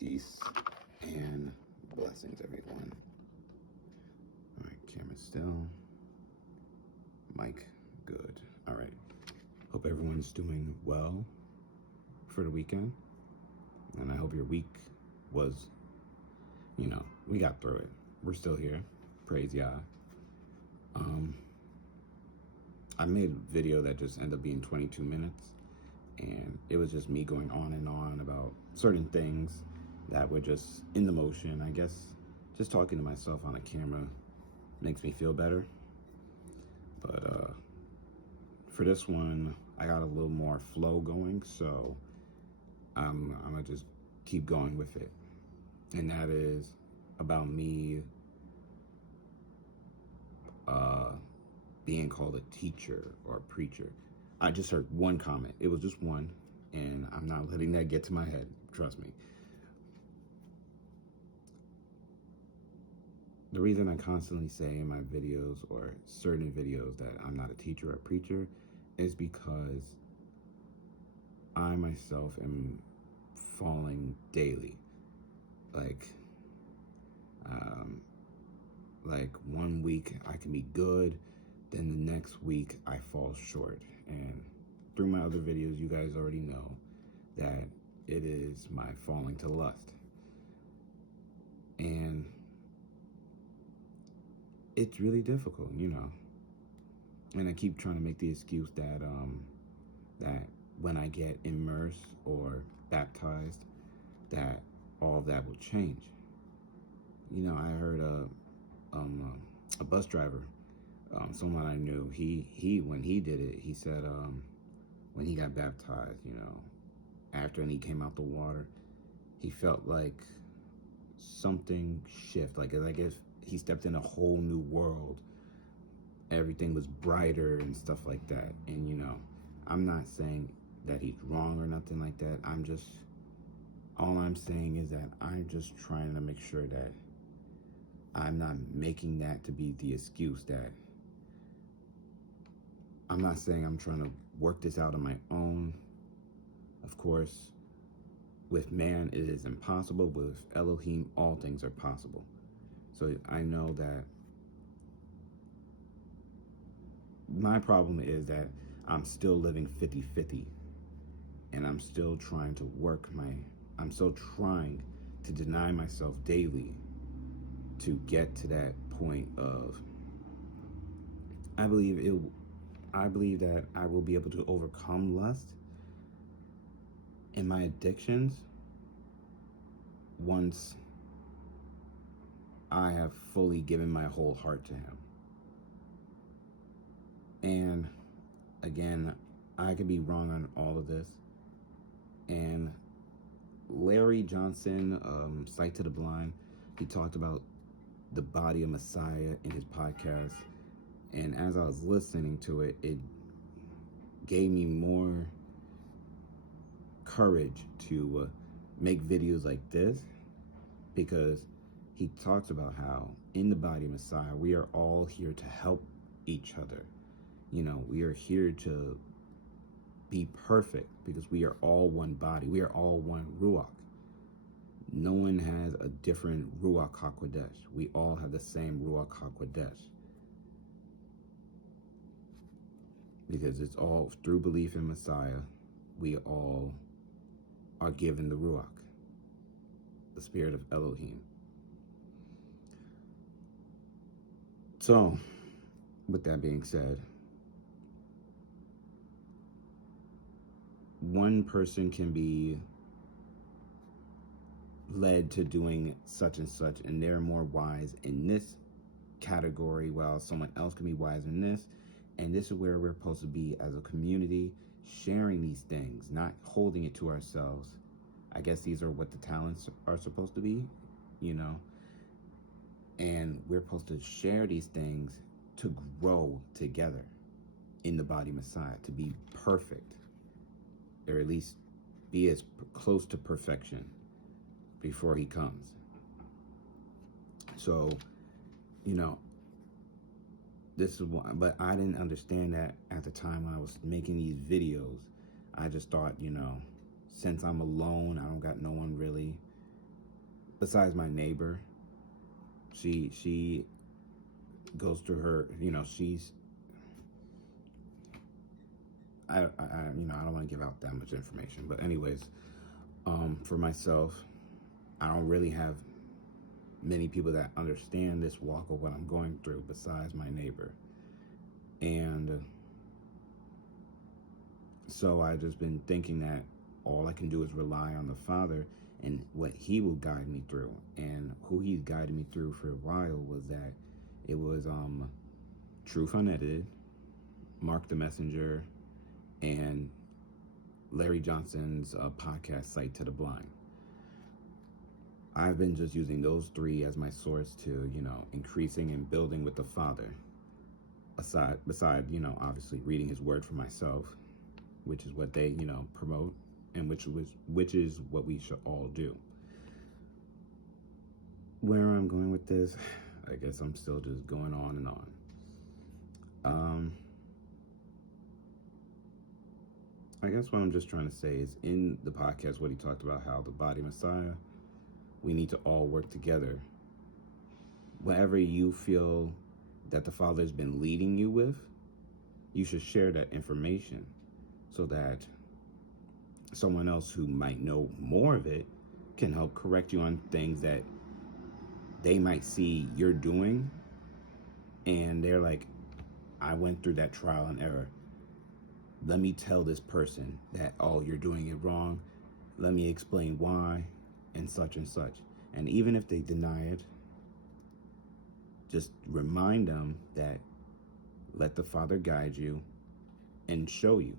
Peace and blessings, everyone. All right, camera still. Mic good. All right. Hope everyone's doing well for the weekend. And I hope your week was, we got through it. We're still here. Praise Yah. I made a video that just ended up being 22 minutes. And it was just me going on and on about certain things that were just in the motion. I guess just talking to myself on a camera makes me feel better. But for this one, I got a little more flow going, so I'm gonna just keep going with it. And that is about me being called a teacher or a preacher. I just heard one comment. It was just one, and I'm not letting that get to my head. Trust me. The reason I constantly say in my videos or certain videos that I'm not a teacher or a preacher is because I myself am falling daily. Like 1 week I can be good, then the next week I fall short. And through my other videos, you guys already know that it is my falling to lust. And it's really difficult, And I keep trying to make the excuse that that when I get immersed or baptized, that all of that will change. I heard a bus driver, someone I knew, he when he did it, he said when he got baptized, after and he came out the water, he felt like something shift, like if he stepped in a whole new world. Everything was brighter and stuff like that. And I'm not saying that he's wrong or nothing like that. All I'm saying is that I'm just trying to make sure that I'm not making that to be the excuse. That I'm not saying I'm trying to work this out on my own. Of course, with man it is impossible. With Elohim, all things are possible. So I know that my problem is that I'm still living 50-50, and I'm still trying to I'm still trying to deny myself daily to get to that point of, I believe that I will be able to overcome lust and my addictions once I have fully given my whole heart to him. And again, I could be wrong on all of this. And Larry Johnson, Sight to the Blind, he talked about the body of Messiah in his podcast. And as I was listening to it, it gave me more courage to make videos like this, because he talks about how in the body of Messiah, we are all here to help each other. We are here to be perfect because we are all one body. We are all one Ruach. No one has a different Ruach HaKodesh. We all have the same Ruach HaKodesh. Because it's all through belief in Messiah, we all are given the Ruach, the spirit of Elohim. So, with that being said, one person can be led to doing such and such, and they're more wise in this category, while someone else can be wise in this. And this is where we're supposed to be as a community, sharing these things, not holding it to ourselves. I guess these are what the talents are supposed to be, and we're supposed to share these things to grow together in the body Messiah, to be perfect, or at least be as close to perfection before he comes. So, this is why, but I didn't understand that at the time when I was making these videos. I just thought, since I'm alone, I don't got no one really besides my neighbor, she goes through her, she's I don't want to give out that much information, but anyways, for myself, I don't really have many people that understand this walk of what I'm going through besides my neighbor. And so I just been thinking that all I can do is rely on the Father and what He will guide me through. And who He's guided me through for a while was that it was Truth Unedited, Mark the Messenger, and Larry Johnson's podcast, Sight to the Blind. I've been just using those three as my source to, increasing and building with the Father. Beside, obviously reading His Word for myself, which is what they, promote, and which is what we should all do. Where I'm going with this, I guess I'm still just going on and on. I guess what I'm just trying to say is in the podcast, what he talked about, how the body Messiah, we need to all work together. Whatever you feel that the Father's been leading you with, you should share that information so that someone else who might know more of it can help correct you on things that they might see you're doing. And they're like, I went through that trial and error. Let me tell this person that, oh, you're doing it wrong. Let me explain why, and such and such. And even if they deny it, just remind them that let the Father guide you and show you.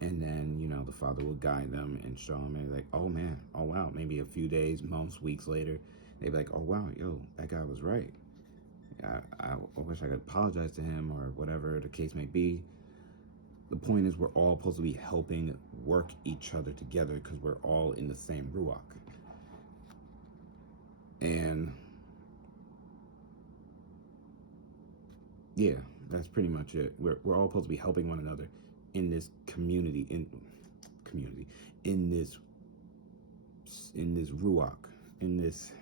And then, the Father will guide them and show them. And like, oh man, oh wow. Maybe a few days, months, weeks later, they'd be like, oh wow, yo, that guy was right. I wish I could apologize to him, or whatever the case may be. The point is, we're all supposed to be helping work each other together because we're all in the same Ruach. And yeah, that's pretty much it. We're all supposed to be helping one another in this community, in this Ruach, in this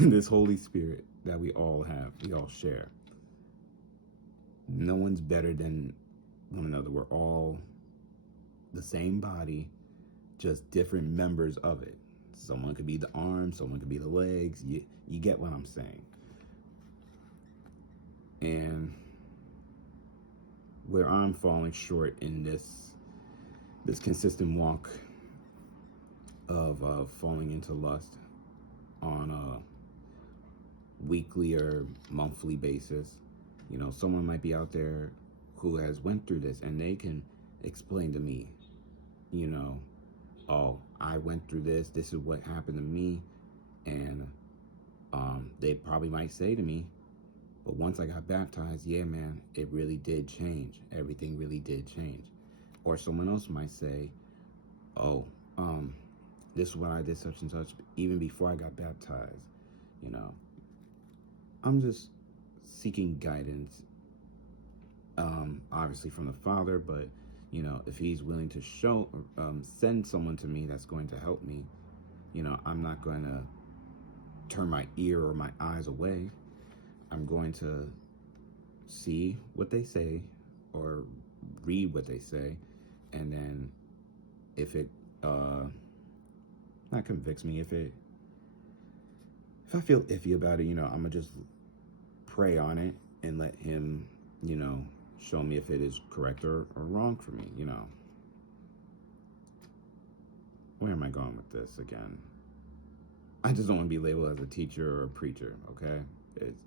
this Holy Spirit that we all have, we all share. No one's better than one another. We're all the same body, just different members of it. Someone could be the arms, someone could be the legs. You get what I'm saying. And where I'm falling short in this consistent walk of falling into lust on a weekly or monthly basis, someone might be out there who has went through this and they can explain to me, oh, I went through this is what happened to me. And they probably might say to me, but once I got baptized, yeah, man, it really did change. Everything really did change. Or someone else might say, oh, this is what I did, such and such, even before I got baptized. I'm just seeking guidance, obviously from the Father, but, if He's willing to send someone to me that's going to help me, I'm not going to turn my ear or my eyes away. I'm going to see what they say or read what they say, and then if it not convicts me, if I feel iffy about it, I'm gonna just pray on it and let Him, show me if it is correct or wrong for me. Where am I going with this again? I just don't want to be labeled as a teacher or a preacher, okay? It's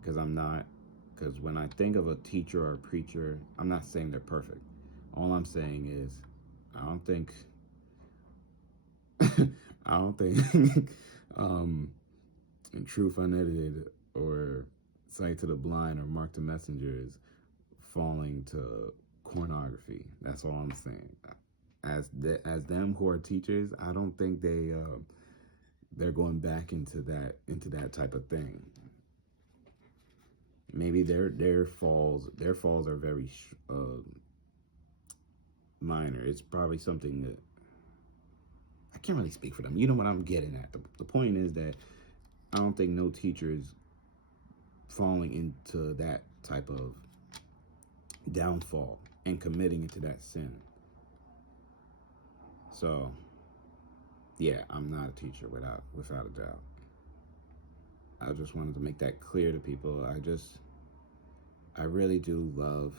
because I'm not. Because when I think of a teacher or a preacher, I'm not saying they're perfect. All I'm saying is, I don't think in Truth Unedited or Sight to the Blind or Mark the Messenger is falling to pornography. That's all I'm saying. As them who are teachers, I don't think they're going back into that type of thing. Maybe their falls are very minor. It's probably something that I can't really speak for them. You know what I'm getting at. The point is that I don't think no teacher is falling into that type of downfall and committing into that sin. So, yeah, I'm not a teacher without a doubt. I just wanted to make that clear to people. I really do love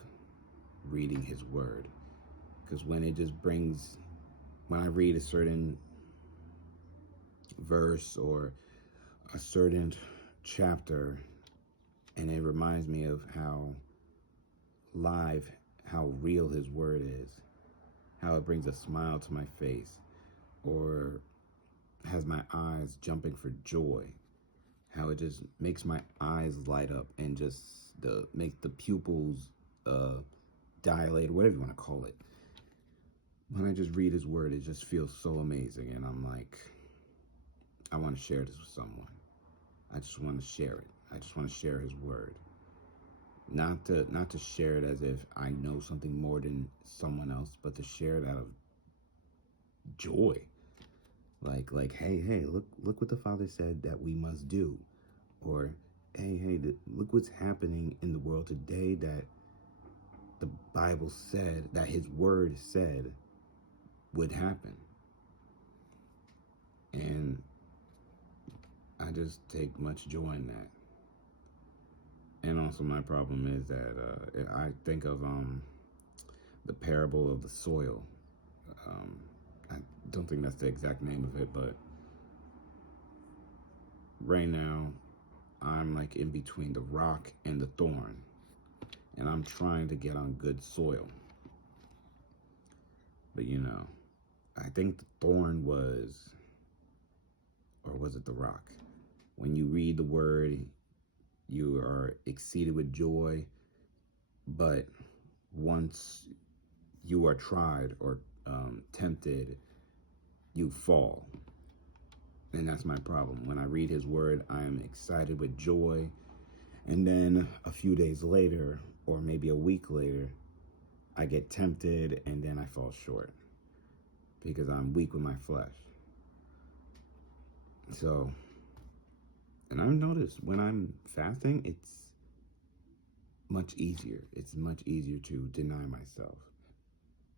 reading his word, because when I read a certain verse or a certain chapter, and it reminds me of how real his word is, how it brings a smile to my face, or has my eyes jumping for joy, how it just makes my eyes light up and just make the pupils dilate, whatever you want to call it. When I just read his word, it just feels so amazing, and I'm like, I want to share this with someone. I just want to share it. I just want to share his word. Not to share it as if I know something more than someone else, but to share it out of joy. Like, hey, look what the Father said that we must do. Or, hey, look what's happening in the world today that the Bible said, that his word said would happen. And I just take much joy in that. And also my problem is that I think of the parable of the soil. I don't think that's the exact name of it, but right now I'm like in between the rock and the thorn, and I'm trying to get on good soil. But I think the thorn was, or was it the rock? When you read the word, you are exceeded with joy, but once you are tried or tempted, you fall. And that's my problem. When I read his word, I am excited with joy. And then a few days later, or maybe a week later, I get tempted and then I fall short because I'm weak with my flesh. So, and I've noticed when I'm fasting, it's much easier. It's much easier to deny myself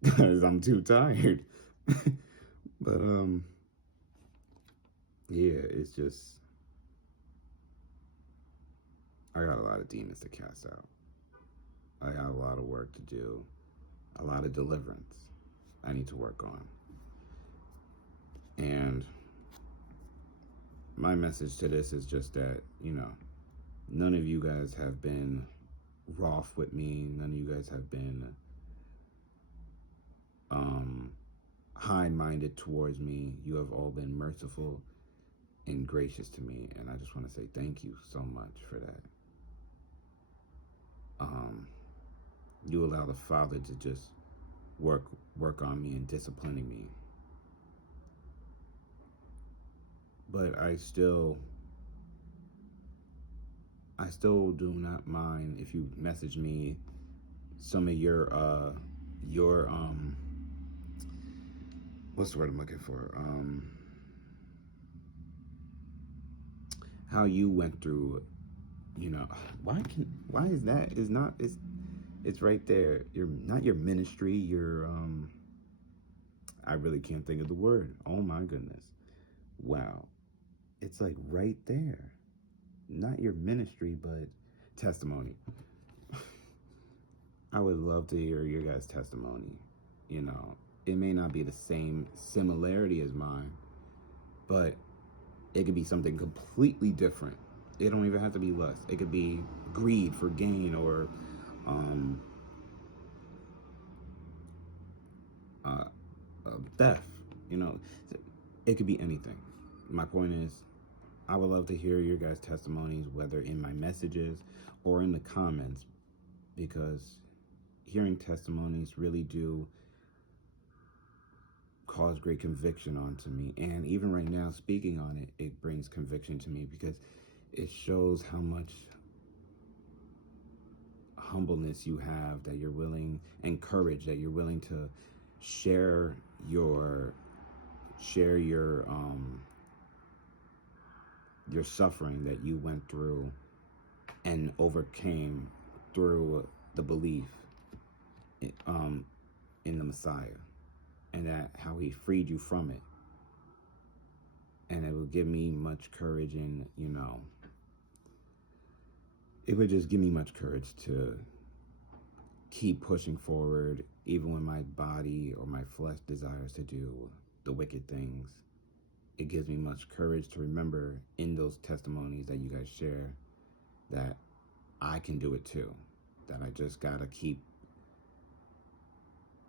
because I'm too tired. But, yeah, it's just, I got a lot of demons to cast out. I got a lot of work to do, a lot of deliverance I need to work on. And my message to this is just that, none of you guys have been wroth with me. None of you guys have been high-minded towards me. You have all been merciful and gracious to me, and I just want to say thank you so much for that. You allow the Father to just work on me and disciplining me. But I still do not mind if you message me some of your what's the word I'm looking for? How you went through, why is that? It's right there. You're not your ministry, I really can't think of the word. Oh my goodness. Wow. It's like right there. Not your ministry, but testimony. I would love to hear your guys' testimony. It may not be the same similarity as mine, but it could be something completely different. It don't even have to be lust. It could be greed for gain, or theft. It could be anything. My point is, I would love to hear your guys' testimonies, whether in my messages or in the comments, because hearing testimonies really do cause great conviction onto me. And even right now, speaking on it, it brings conviction to me because it shows how much humbleness you have, that you're willing, and courage that you're willing to share your share your suffering that you went through and overcame through the belief in the Messiah, and that how he freed you from it. And it will give me much courage, and it would just give me much courage to keep pushing forward, even when my body or my flesh desires to do the wicked things. It gives me much courage to remember in those testimonies that you guys share that I can do it too, that I just gotta keep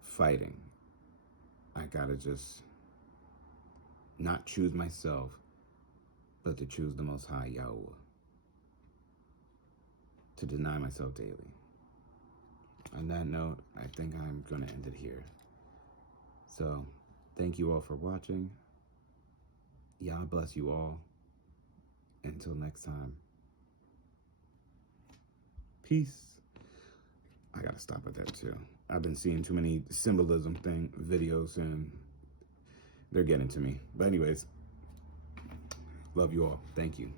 fighting. I gotta just not choose myself, but to choose the Most High Yahweh, to deny myself daily. On that note, I think I'm going to end it here. So, thank you all for watching. Yah bless you all. Until next time. Peace. I gotta stop at that too. I've been seeing too many symbolism videos, and they're getting to me. But anyways, love you all. Thank you.